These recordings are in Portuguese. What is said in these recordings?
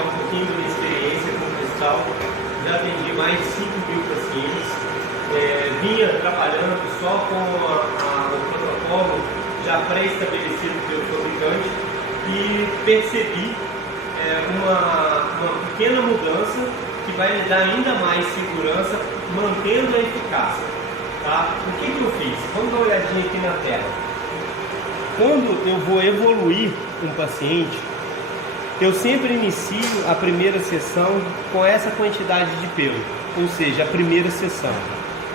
compartilhar um pouquinho da minha experiência com o cristal. Já atendi mais de 5.000 pacientes. Vinha trabalhando só com o protocolo já pré-estabelecido pelo fabricante e percebi uma pequena mudança que vai me dar ainda mais segurança, mantendo a eficácia. Tá? O que eu fiz? Vamos dar uma olhadinha aqui na tela. Quando eu vou evoluir um paciente, eu sempre inicio a primeira sessão com essa quantidade de pelo, ou seja, a primeira sessão.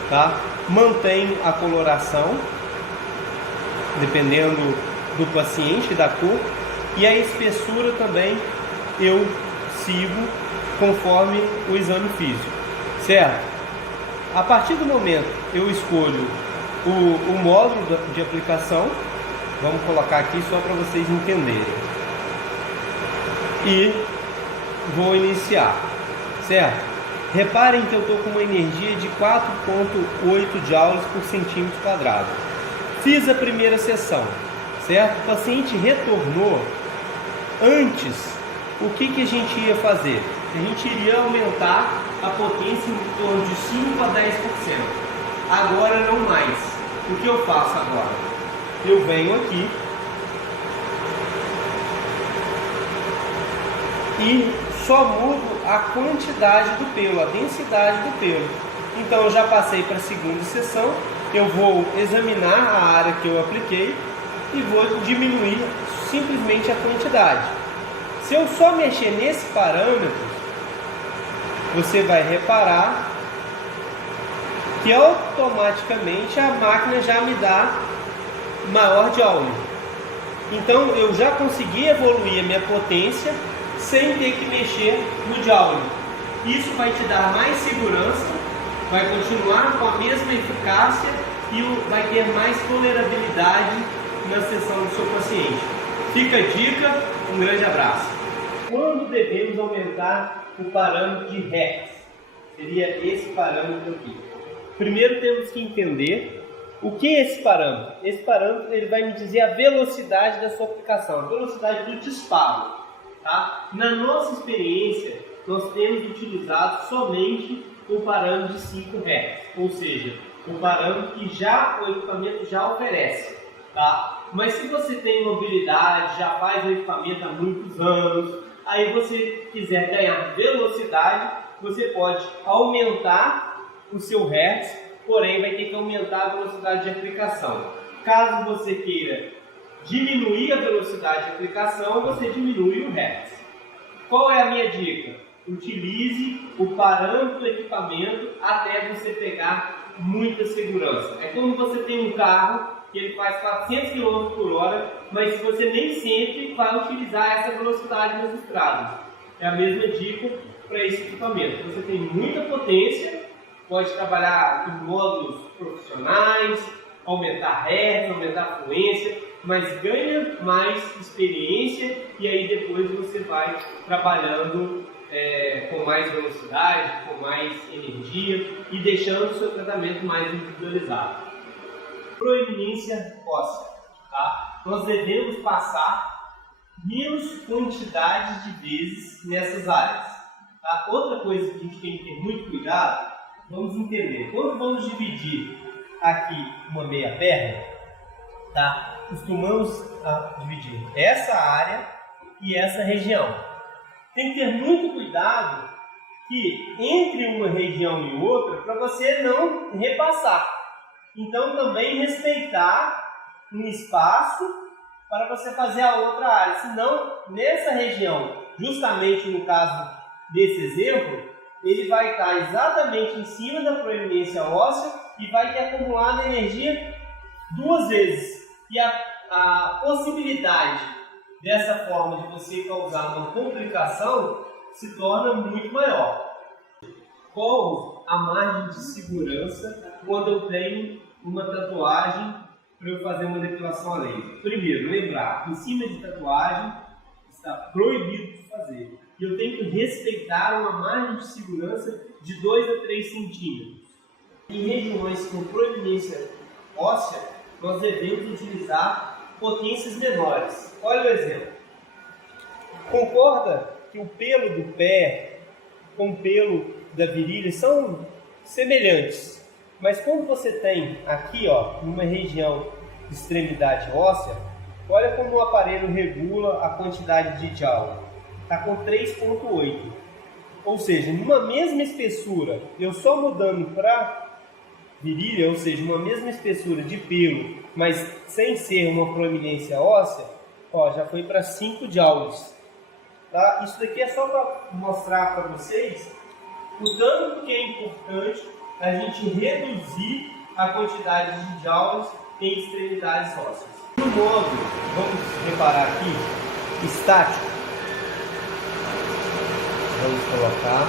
Tá? Mantenho a coloração, dependendo do paciente, da cor, e a espessura também eu sigo conforme o exame físico, certo? A partir do momento eu escolho o módulo de aplicação, vamos colocar aqui só para vocês entenderem, e vou iniciar, certo? Reparem que eu estou com uma energia de 4,8 joules por centímetro quadrado. Fiz a primeira sessão, certo? O paciente retornou. Antes, o que a gente ia fazer? A gente iria aumentar a potência em torno de 5 a 10%. Agora não mais. O que eu faço agora? Eu venho aqui e só mudo a quantidade do pelo, a densidade do pelo. Então eu já passei para a segunda sessão, eu vou examinar a área que eu apliquei e vou diminuir simplesmente a quantidade. Se eu só mexer nesse parâmetro, você vai reparar que automaticamente a máquina já me dá maior joule. Então eu já consegui evoluir a minha potência sem ter que mexer no joule. Isso vai te dar mais segurança, vai continuar com a mesma eficácia e vai ter mais tolerabilidade na sessão do seu paciente. Fica a dica, um grande abraço. Quando devemos aumentar o parâmetro de Hertz? Seria esse parâmetro aqui. Primeiro temos que entender o que é esse parâmetro. Esse parâmetro ele vai me dizer a velocidade da sua aplicação, a velocidade do disparo. Tá? Na nossa experiência, nós temos utilizado somente o parâmetro de 5 Hz, ou seja, o parâmetro que o equipamento já oferece. Tá? Mas se você tem mobilidade, já faz o equipamento há muitos anos, aí você quiser ganhar velocidade, você pode aumentar o seu Hertz, porém vai ter que aumentar a velocidade de aplicação. Caso você queira diminuir a velocidade de aplicação, você diminui o Hertz. Qual é a minha dica? Utilize o parâmetro do equipamento até você pegar muita segurança. É como você tem um carro que ele faz 400 km por hora, mas você nem sempre vai utilizar essa velocidade nas estradas. É a mesma dica para esse equipamento. Você tem muita potência, pode trabalhar em módulos profissionais, aumentar Hertz, aumentar fluência, mas ganha mais experiência e aí depois você vai trabalhando com mais velocidade, com mais energia e deixando o seu tratamento mais individualizado. Proeminência óssea. Tá? Nós devemos passar menos quantidade de vezes nessas áreas. Tá? Outra coisa que a gente tem que ter muito cuidado, vamos entender. Quando vamos dividir aqui uma meia perna, tá? Costumamos dividir essa área e essa região. Tem que ter muito cuidado que entre uma região e outra para você não repassar. Então também respeitar um espaço para você fazer a outra área. Senão, nessa região, justamente no caso desse exemplo, ele vai estar exatamente em cima da proeminência óssea e vai ter acumulado energia duas vezes. E a possibilidade dessa forma de você causar uma complicação se torna muito maior. Qual a margem de segurança quando eu tenho uma tatuagem para eu fazer uma depilação a laser? Primeiro, lembrar, em cima de tatuagem está proibido de fazer. E eu tenho que respeitar uma margem de segurança de 2 a 3 centímetros. Em regiões com proeminência óssea, nós devemos utilizar potências menores. Olha o exemplo. Concorda que o pelo do pé com o pelo da virilha são semelhantes. Mas quando você tem aqui, ó, numa região de extremidade óssea, olha como o aparelho regula a quantidade de joule. Está com 3,8. Ou seja, numa mesma espessura, eu só mudando para virilha, ou seja, uma mesma espessura de pelo, mas sem ser uma proeminência óssea, ó, já foi para 5 joules. Tá? Isso daqui é só para mostrar para vocês o tanto que é importante a gente reduzir a quantidade de joules em extremidades ósseas. No modo, vamos reparar aqui, estático, vamos colocar,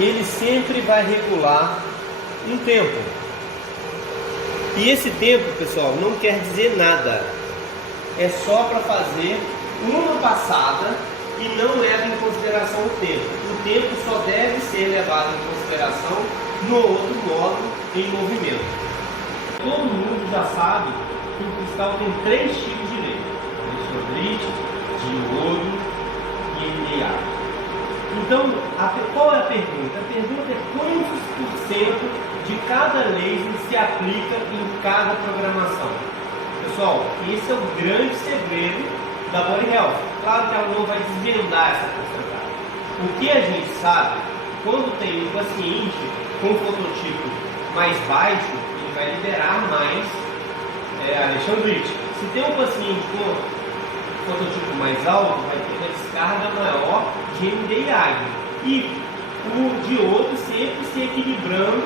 ele sempre vai regular um tempo. E esse tempo, pessoal, não quer dizer nada. É só para fazer uma passada e não leva em consideração o tempo. O tempo só deve ser levado em consideração no outro modo em movimento. Todo mundo já sabe que o cristal tem 3 tipos de laser: alexandrite, diodo e NdA. Então, qual é a pergunta? A pergunta é quantos por cento de cada laser se aplica em cada programação. Pessoal, esse é o grande segredo da Body Health. Claro que ela não vai desvendar essa porcentagem. O que a gente sabe, quando tem um paciente com fototipo mais baixo, ele vai liberar mais alexandrite. Se tem um paciente com fototipo mais alto, vai ter uma descarga maior de NdA. E o diodo sempre se equilibrando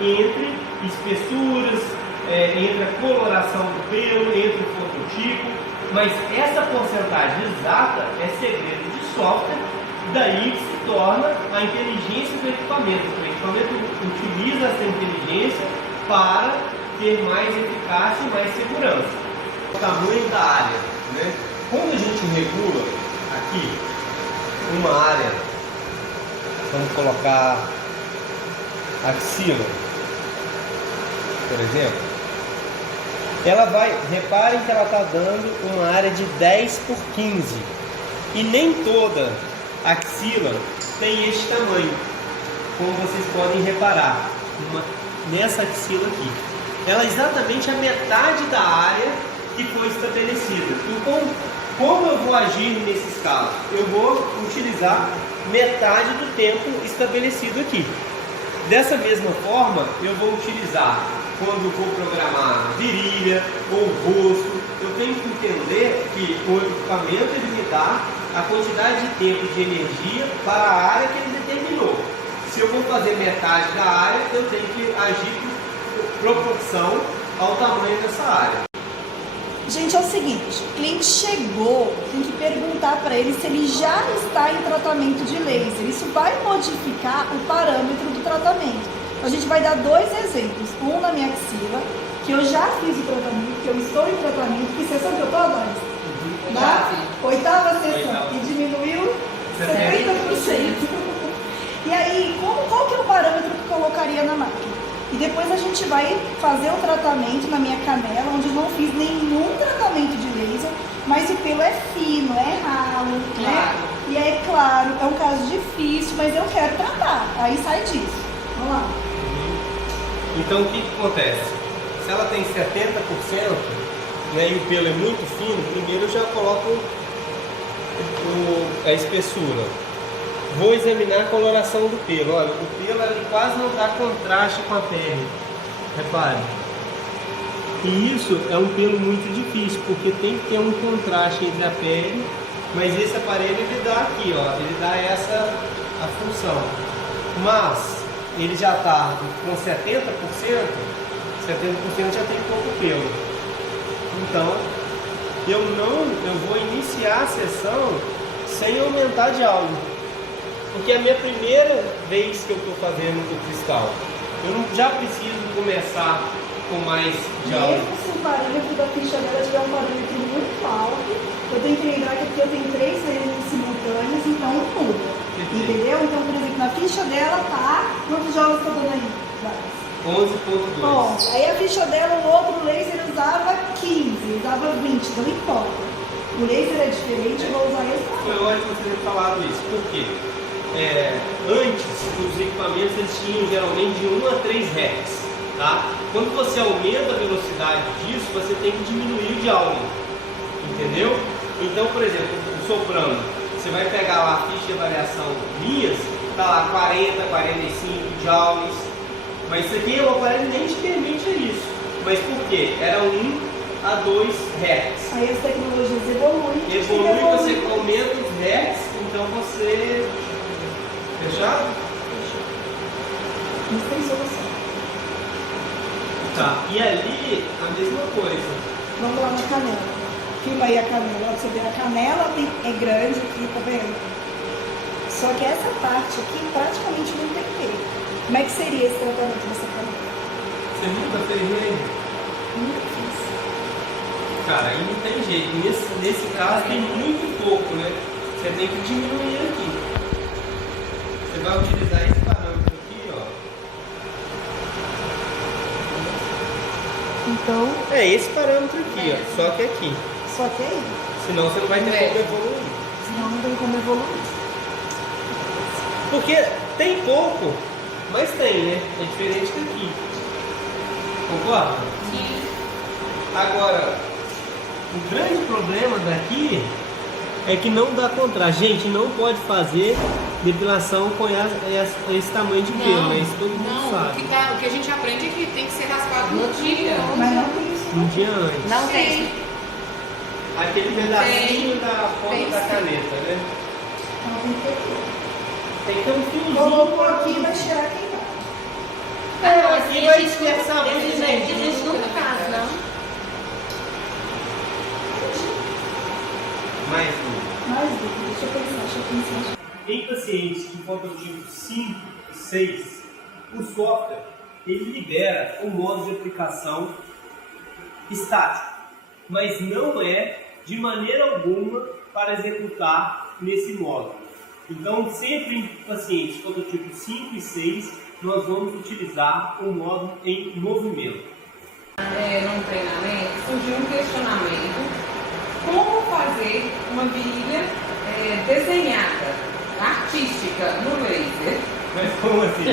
entre espessuras, entre a coloração do pelo, entre o fototipo, mas essa porcentagem exata é segredo de software, daí que se torna a inteligência do equipamento. O equipamento utiliza essa inteligência para ter mais eficácia e mais segurança. O tamanho da área, né? Quando a gente regula aqui uma área, vamos colocar axila, por exemplo, ela vai, reparem que ela está dando uma área de 10 por 15 e nem toda axila tem este tamanho, como vocês podem reparar nessa axila aqui. Ela é exatamente a metade da área que foi estabelecida. Então, como eu vou agir nesses casos? Eu vou utilizar metade do tempo estabelecido aqui. Dessa mesma forma, eu vou utilizar quando vou programar virilha ou rosto. Eu tenho que entender que o equipamento ele me dá a quantidade de tempo de energia para a área que ele determinou. Se eu vou fazer metade da área, eu tenho que agir por proporção ao tamanho dessa área. Gente, é o seguinte, o cliente chegou, tem que perguntar para ele se ele já está em tratamento de laser. Isso vai modificar o parâmetro do tratamento. A gente vai dar 2 exemplos. Um na minha axila, que eu já fiz o tratamento, que eu estou em tratamento. Que sessão que eu estou, Doris? Na 8ª sessão. E diminuiu 70%. E aí, qual que é o parâmetro que eu colocaria na máquina? E depois a gente vai fazer o tratamento na minha canela, onde eu não fiz nenhum tratamento de laser, mas o pelo é fino, é ralo, claro, né? E é claro, é um caso difícil, mas eu quero tratar. Aí sai disso. Vamos lá. Então o que acontece? Se ela tem 70%, né, e o pelo é muito fino, primeiro eu já coloco a espessura. Vou examinar a coloração do pelo. Olha, o pelo ele quase não dá contraste com a pele. Repare. E isso é um pelo muito difícil, porque tem que ter um contraste entre a pele, mas esse aparelho ele dá aqui, ó, ele dá essa a função. Mas ele já está com 70% já tem pouco pelo. Então, eu vou iniciar a sessão sem aumentar de algo. Porque é a minha primeira vez que eu estou fazendo o cristal. Eu não, já preciso começar com mais de algo. Mesmo se o parâmetro da ficha dela tiver um parâmetro muito alto, eu tenho que lembrar que aqui eu tenho 3 vezes simultâneas, então não muda. Entendeu? Então, por exemplo, na ficha dela tá... Quantos jogos está dando aí? 11.2. Bom, aí a ficha dela, o outro laser usava 15, usava 20, não importa. O laser é diferente, eu vou usar esse. Foi ótimo você ter falado isso, porque antes os equipamentos eles tinham geralmente de 1 a 3 Hz. Tá? Quando você aumenta a velocidade disso, você tem que diminuir o Joule, entendeu? Então, por exemplo, o soprano, você vai pegar lá a ficha de variação minhas, tá lá 40, 45 joules, mas isso aqui o aparelho nem te permite isso. Mas por quê? Era 1 a 2 Hz. Aí as tecnologias evoluem. Evolui, você aumenta os Hz, então você... Fechado? Não tem solução. Tá, e ali a mesma coisa. Vamos lá na canela. Filma aí a canela. Você vê, a canela é grande aqui, tá vendo? Só que essa parte aqui praticamente não tem peito. Como é que seria esse tratamento dessa canela? Você nunca fez ele? Nunca fiz. Cara, aí não tem jeito. Nesse caso tem muito pouco, né? Você tem que diminuir aqui. Você vai utilizar esse parâmetro aqui, ó. Então, Esse parâmetro aqui, ó. Só que aqui. só que aí. Senão você não vai ter como evoluir. Senão não tem como evoluir. Porque tem pouco, mas tem, né? É diferente daqui. Concorda? Sim. Agora, o grande problema daqui é que não dá contraste. Gente, não pode fazer depilação com esse tamanho de pelo, né? Isso todo mundo sabe. O que a gente aprende é que tem que ser raspado no dia. Mas não tem isso. Um dia antes. Não tem. Aquele pedacinho da ponta da caneta, né? Não tem que ter. Tem que ter um fiozinho. Colocou aqui e vai tirar quem vai. Aqui vai dispersar muito, gente. Isso não faz, não. Mais um. Mais dúvida, deixa eu pensar. Em pacientes com fototipo 5 e 6, o software ele libera o modo de aplicação estático, mas não é de maneira alguma para executar nesse modo. Então, sempre em pacientes fototipo 5 e 6, nós vamos utilizar o modo em movimento. Num treinamento, surgiu um questionamento: como fazer uma virilha desenhada, artística, no laser? Mas como assim?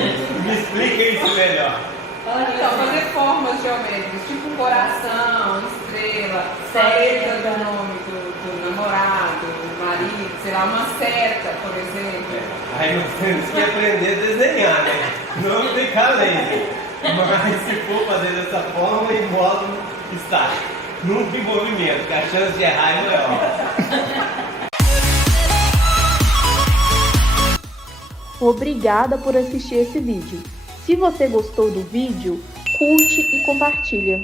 Me explica isso melhor. Então, fazer formas geométricas, tipo coração, estrela, seta do nome do namorado, do marido, sei lá, uma seta, por exemplo. Aí nós temos que aprender a desenhar, né? Não ficar laser. Mas se for fazer dessa forma, em modo estático. Nunca em movimento, que a chance de errar é maior. Obrigada por assistir esse vídeo. Se você gostou do vídeo, curte e compartilha.